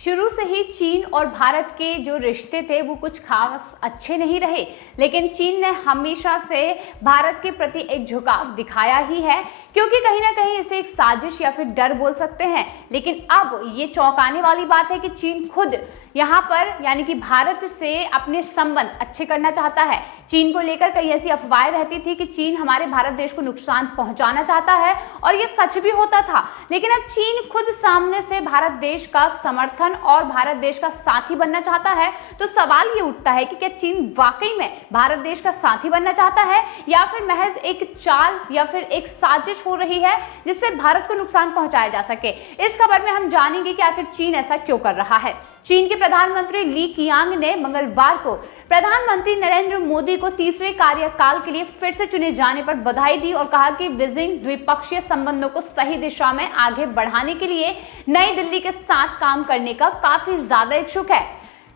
शुरू से ही चीन और भारत के जो रिश्ते थे वो कुछ खास अच्छे नहीं रहे, लेकिन चीन ने हमेशा से भारत के प्रति एक झुकाव दिखाया ही है, क्योंकि कहीं ना कहीं इसे एक साजिश या फिर डर बोल सकते हैं। लेकिन अब ये चौंकाने वाली बात है कि चीन खुद यहाँ पर यानी कि भारत से अपने संबंध अच्छे करना चाहता है। चीन को लेकर कई ऐसी अफवाहें रहती थी कि चीन हमारे भारत देश को नुकसान पहुंचाना चाहता है, और ये सच भी होता था। लेकिन अब चीन खुद सामने से भारत देश का समर्थन और भारत देश का साथी बनना चाहता है। तो सवाल ये उठता है कि क्या चीन वाकई में भारत देश का साथी बनना चाहता है, या फिर महज एक चाल या फिर एक साजिश हो रही है जिससे भारत को नुकसान पहुंचाया जा सके। इस खबर में हम जानेंगे कि आखिर चीन ऐसा क्यों कर रहा है। चीन के प्रधानमंत्री ली कियांग ने मंगलवार को प्रधानमंत्री नरेंद्र मोदी को तीसरे कार्यकाल के लिए फिर से चुने जाने पर बधाई दी और कहा कि बीजिंग द्विपक्षीय संबंधों को सही दिशा में आगे बढ़ाने के लिए नई दिल्ली के साथ काम करने का काफी ज्यादा इच्छुक है।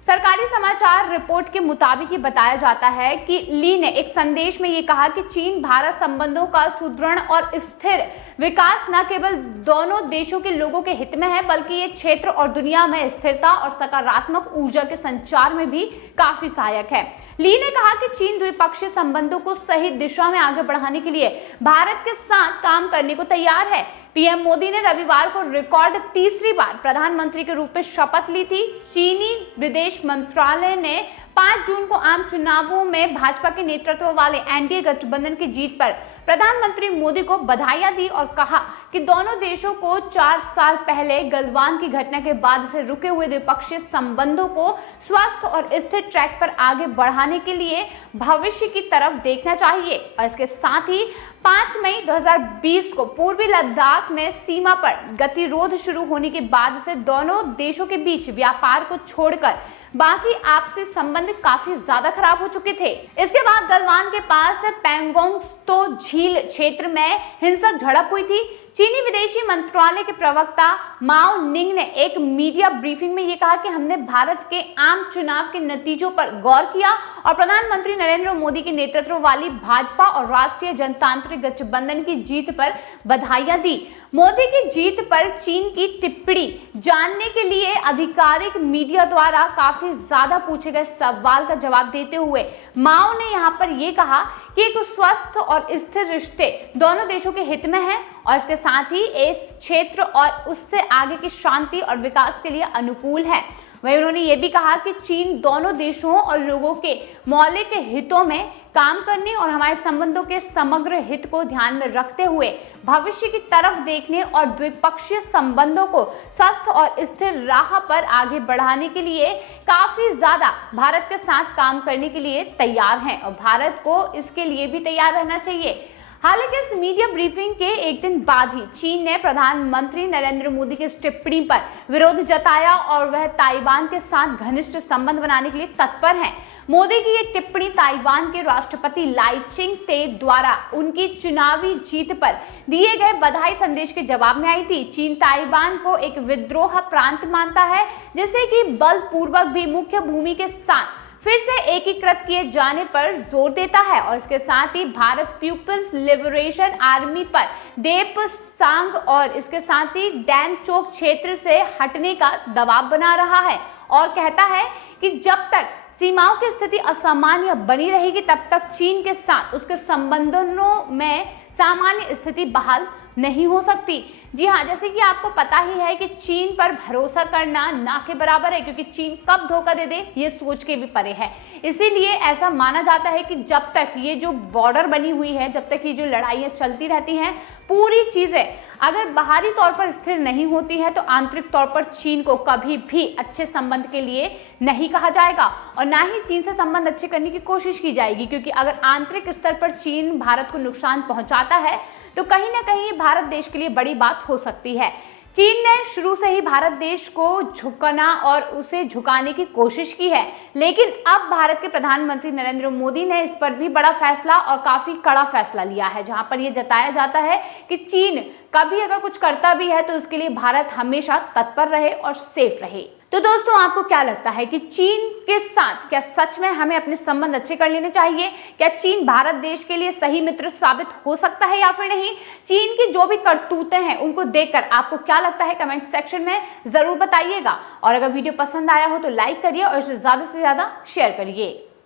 सरकारी समाचार रिपोर्ट के मुताबिक ये बताया जाता है कि ली ने एक संदेश में ये कहा कि चीन भारत संबंधों का सुदृढ़ और स्थिर विकास न केवल दोनों देशों के लोगों के हित में है, बल्कि ये क्षेत्र और दुनिया में स्थिरता और सकारात्मक ऊर्जा के संचार में भी काफी सहायक है। ली ने कहा कि चीन द्विपक्षीय संबंधों को सही दिशा में आगे बढ़ाने के लिए भारत के साथ काम करने को तैयार है। पीएम मोदी ने रविवार को रिकॉर्ड तीसरी बार प्रधानमंत्री के रूप में शपथ ली थी। चीनी विदेश मंत्रालय ने 5 जून को आम चुनावों में भाजपा के नेतृत्व वाले एनडीए गठबंधन की जीत पर प्रधानमंत्री मोदी को बधाइयां दी और कहा कि दोनों देशों को 4 साल पहले गलवान की घटना के बाद से रुके हुए द्विपक्षीय संबंधों को स्वस्थ और स्थिर ट्रैक पर आगे बढ़ाने के लिए भविष्य की तरफ देखना चाहिए। और इसके साथ ही 5 मई 2020 को पूर्वी लद्दाख में सीमा पर गतिरोध शुरू होने के बाद से दोनों देशों के बीच व्यापार को छोड़कर बाकी आपसी संबंध काफी ज्यादा खराब हो चुके थे। इसके बाद गलवान के पास पैंगोंग तो झील क्षेत्र में हिंसक झड़प हुई थी। चीनी विदेशी मंत्रालय के प्रवक्ता माओ निंग ने एक मीडिया ब्रीफिंग में ये कहा कि हमने भारत के आम चुनाव के नतीजों पर गौर किया और प्रधानमंत्री नरेंद्र मोदी के नेतृत्व वाली भाजपा और राष्ट्रीय जनतांत्रिक गठबंधन की जीत पर बधाइयां दी। मोदी की जीत पर चीन की टिप्पणी जानने के लिए आधिकारिक मीडिया द्वारा काफी ज्यादा पूछे गए सवाल का जवाब देते हुए माओ ने यहाँ पर यह कहा कि एक स्वस्थ और स्थिर रिश्ते दोनों देशों के हित में है और इसके साथ ही इस क्षेत्र और उससे आगे की शांति और विकास के लिए अनुकूल है। वहीं उन्होंने ये भी कहा कि चीन दोनों देशों और लोगों के मौलिक हितों में काम करने और हमारे संबंधों के समग्र हित को ध्यान में रखते हुए भविष्य की तरफ देखने और द्विपक्षीय संबंधों को स्वस्थ और स्थिर राह पर आगे बढ़ाने के लिए काफी ज्यादा भारत के साथ काम करने के लिए तैयार हैं और भारत को इसके लिए भी तैयार रहना चाहिए। हालांकि इस मीडिया ब्रीफिंग के एक दिन बाद ही चीन ने प्रधानमंत्री नरेंद्र मोदी की इस टिप्पणी पर विरोध जताया और वह ताइवान के साथ घनिष्ठ संबंध बनाने के लिए तत्पर हैं। मोदी की ये टिप्पणी ताइवान के राष्ट्रपति लाई चिंग-ते द्वारा उनकी चुनावी जीत पर दिए गए बधाई संदेश के जवाब में आई थी। चीन ताइवान को एक विद्रोह प्रांत मानता है, जिसे कि बलपूर्वक भी मुख्य भूमि के साथ फिर से एकीकृत किए जाने पर जोर देता है और इसके साथ ही भारत पीपुल्स लिबरेशन आर्मी पर देप सांग और इसके साथ ही डैनचोक क्षेत्र से हटने का दबाव बना रहा है और कहता है कि जब तक सीमाओं की स्थिति असामान्य बनी रहेगी तब तक चीन के साथ उसके संबंधों में सामान्य स्थिति बहाल नहीं हो सकती। जी हाँ, जैसे कि आपको पता ही है कि चीन पर भरोसा करना ना के बराबर है, क्योंकि चीन कब धोखा दे दे ये सोच के भी परे है। इसीलिए ऐसा माना जाता है कि जब तक ये जो बॉर्डर बनी हुई है, जब तक ये जो लड़ाइयाँ चलती रहती हैं, पूरी चीजें अगर बाहरी तौर पर स्थिर नहीं होती है तो आंतरिक तौर पर चीन को कभी भी अच्छे संबंध के लिए नहीं कहा जाएगा और ना ही चीन से संबंध अच्छे करने की कोशिश की जाएगी। क्योंकि अगर आंतरिक स्तर पर चीन भारत को नुकसान पहुंचाता है तो कहीं ना कहीं भारत देश के लिए बड़ी बात हो सकती है। चीन ने शुरू से ही भारत देश को झुकना और उसे झुकाने की कोशिश की है, लेकिन अब भारत के प्रधानमंत्री नरेंद्र मोदी ने इस पर भी बड़ा फैसला और काफी कड़ा फैसला लिया है, जहां पर यह जताया जाता है कि चीन कभी अगर कुछ करता भी है तो उसके लिए भारत हमेशा तत्पर रहे और सेफ रहे। तो दोस्तों, आपको क्या लगता है कि चीन के साथ क्या सच में हमें अपने संबंध अच्छे कर लेने चाहिए? क्या चीन भारत देश के लिए सही मित्र साबित हो सकता है या फिर नहीं? चीन की जो भी करतूतें हैं उनको देखकर आपको क्या लगता है कमेंट सेक्शन में जरूर बताइएगा। और अगर वीडियो पसंद आया हो तो लाइक करिए और इसे ज्यादा से ज्यादा शेयर करिए।